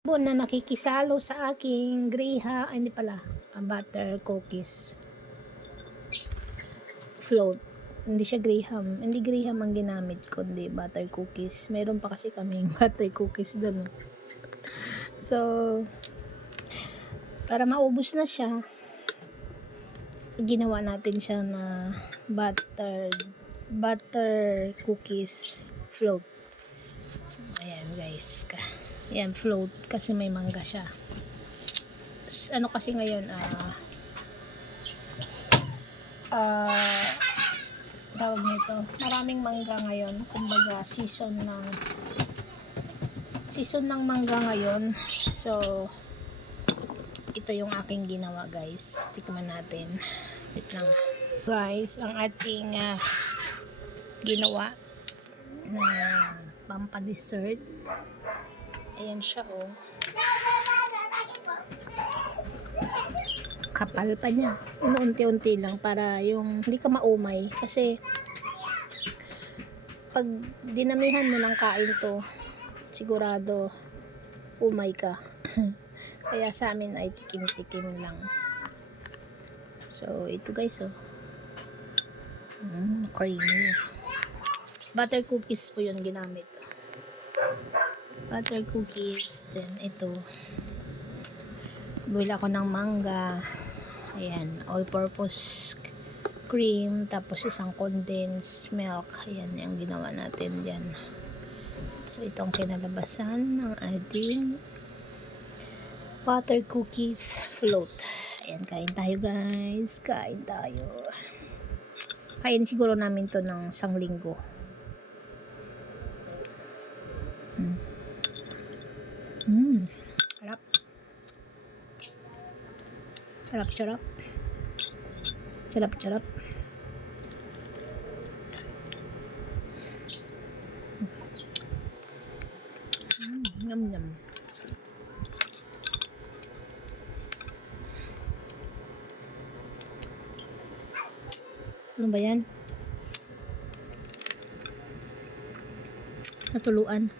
Na nakikisalo sa aking hindi pala, butter cookies float. Hindi siya Graham. Hindi Graham ang ginamit, kundi butter cookies. Meron pa kasi kaming butter cookies doon. So, para maubos na siya, ginawa natin siya na butter cookies float. Ayan guys. Ayan, float kasi may mangga siya. Ano kasi ngayon, tawag nito, maraming mangga ngayon. Kumbaga, season ng mangga ngayon. So, ito yung aking ginawa guys. Tikman natin. Wait lang. Guys, ang ating ginawa na pampa-dessert. Ayan siya, oh. Kapal pa niya. Unti-unti lang para yung hindi ka maumay. Kasi pag dinamihan mo ng kain to, sigurado umay ka. Kaya sa amin ay tikim-tikim lang. So, ito guys, oh. Creamy. Butter cookies po yun ginamit. Butter cookies. Then, ito. Bumili ako ng mangga. Ayan, all-purpose cream. Tapos, isang condensed milk. Ayan, yung ginawa natin dyan. So, itong kinalabasan ng ating butter cookies float. Ayan, kain tayo guys. Kain tayo. Kain siguro namin to ng 1 linggo. Sarap. Sarap. Sarap. Yum. Ano ba yan? Natuluan.